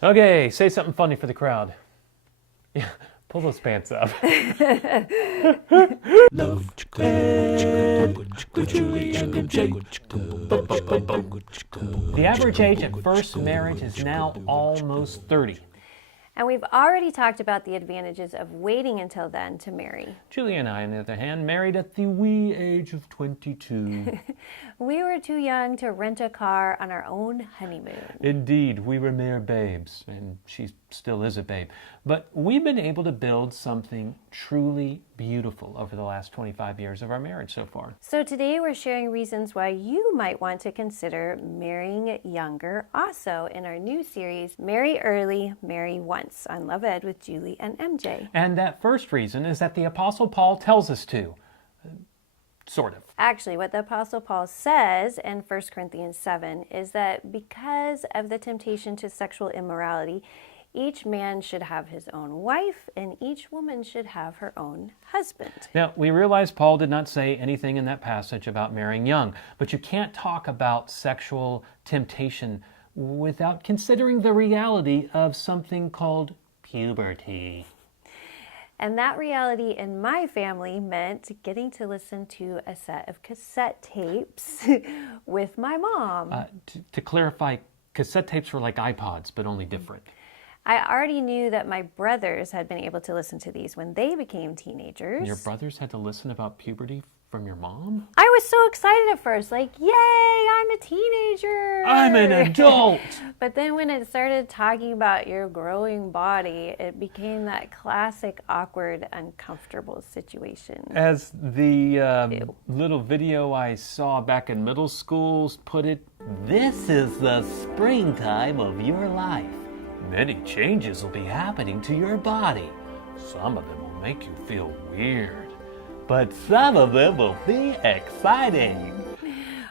Okay, say something funny for the crowd. Yeah, pull those pants up. Love Clan with Julie and MJ. The average age of first marriage is now almost 30. And we've already talked about the advantages of waiting until then to marry. Julie and I, on the other hand, married at the wee age of 22. We were too young to rent a car on our own honeymoon. Indeed, we were mere babes, and she still is a babe. But we've been able to build something truly beautiful over the last 25 years of our marriage so far. So today we're sharing reasons why you might want to consider marrying younger also in our new series, Marry Early, Marry Once, on Love Ed with Julie and MJ. And that first reason is that the Apostle Paul tells us to. Sort of. Actually, what the Apostle Paul says in 1 Corinthians 7 is that because of the temptation to sexual immorality, each man should have his own wife and each woman should have her own husband. Now, we realize Paul did not say anything in that passage about marrying young, but you can't talk about sexual temptation without considering the reality of something called puberty. And that reality in my family meant getting to listen to a set of cassette tapes with my mom. To clarify, cassette tapes were like iPods, but only different. I already knew that my brothers had been able to listen to these when they became teenagers. Your brothers had to listen about puberty from your mom? I was so excited at first, like, yay, I'm a teenager. I'm an adult. But then when it started talking about your growing body, it became that classic, awkward, uncomfortable situation. As the little video I saw back in middle school put it, this is the springtime of your life. Many changes will be happening to your body. Some of them will make you feel weird, but some of them will be exciting.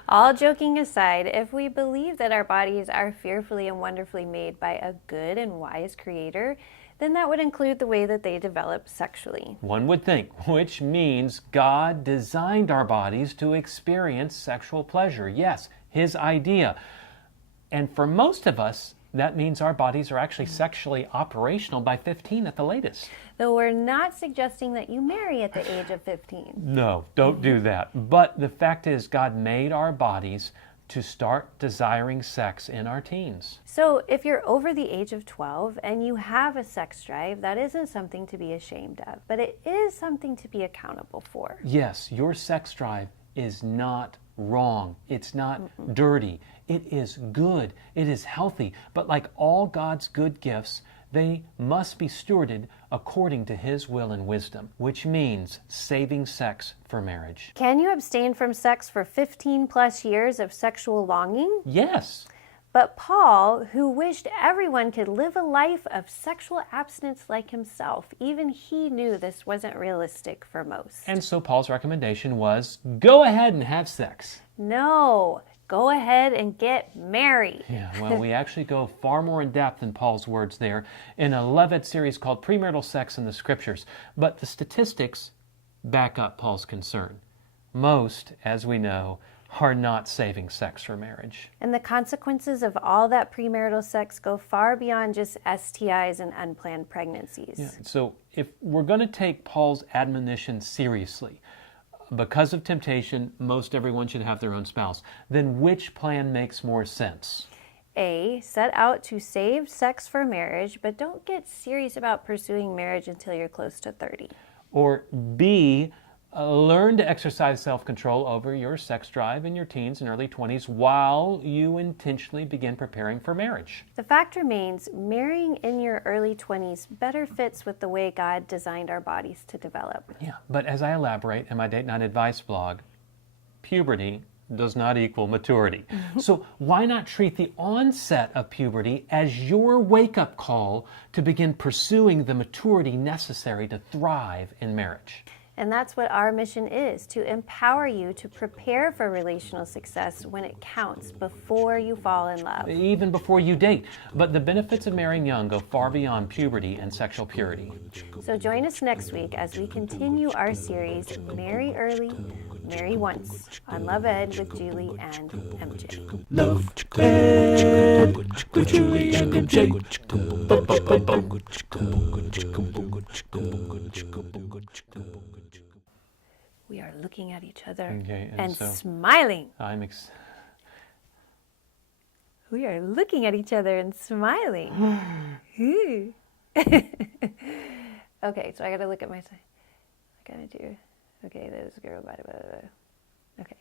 All joking aside, if we believe that our bodies are fearfully and wonderfully made by a good and wise creator, then that would include the way that they develop sexually. One would think, which means God designed our bodies to experience sexual pleasure. Yes, His idea. And for most of us, that means our bodies are actually sexually operational by 15 at the latest. Though we're not suggesting that you marry at the age of 15. No, don't do that. But the fact is, God made our bodies to start desiring sex in our teens. So if you're over the age of 12 and you have a sex drive, that isn't something to be ashamed of, but it is something to be accountable for. Yes, your sex drive is not wrong. It's not dirty. It is good. It is healthy. But like all God's good gifts, they must be stewarded according to His will and wisdom, which means saving sex for marriage. Can you abstain from sex for 15 plus years of sexual longing? Yes. But Paul, who wished everyone could live a life of sexual abstinence like himself, even he knew this wasn't realistic for most. And so Paul's recommendation was, go ahead and have sex. No, go ahead and get married. Yeah, well, we actually go far more in depth than Paul's words there in a Love Ed series called Premarital Sex in the Scriptures. But the statistics back up Paul's concern. Most, as we know, are not saving sex for marriage. And the consequences of all that premarital sex go far beyond just STIs and unplanned pregnancies. Yeah, so if we're going to take Paul's admonition seriously, because of temptation, most everyone should have their own spouse, then which plan makes more sense? A, set out to save sex for marriage, but don't get serious about pursuing marriage until you're close to 30. Or B, learn to exercise self-control over your sex drive in your teens and early 20s while you intentionally begin preparing for marriage. The fact remains, marrying in your early 20s better fits with the way God designed our bodies to develop. Yeah, but as I elaborate in my Date Night Advice blog, puberty does not equal maturity. So why not treat the onset of puberty as your wake-up call to begin pursuing the maturity necessary to thrive in marriage? And that's what our mission is, to empower you to prepare for relational success when it counts before you fall in love. Even before you date. But the benefits of marrying young go far beyond puberty and sexual purity. So join us next week as we continue our series, Marry Early, Marry Once on Love Ed with Julie and MJ. Love Ed with Julie and MJ. We are looking at each other Okay, and so smiling. We are looking at each other and smiling. Ooh. Okay, so I gotta look at my side. I gotta do. Okay, there's a girl. Blah, blah, blah. Okay.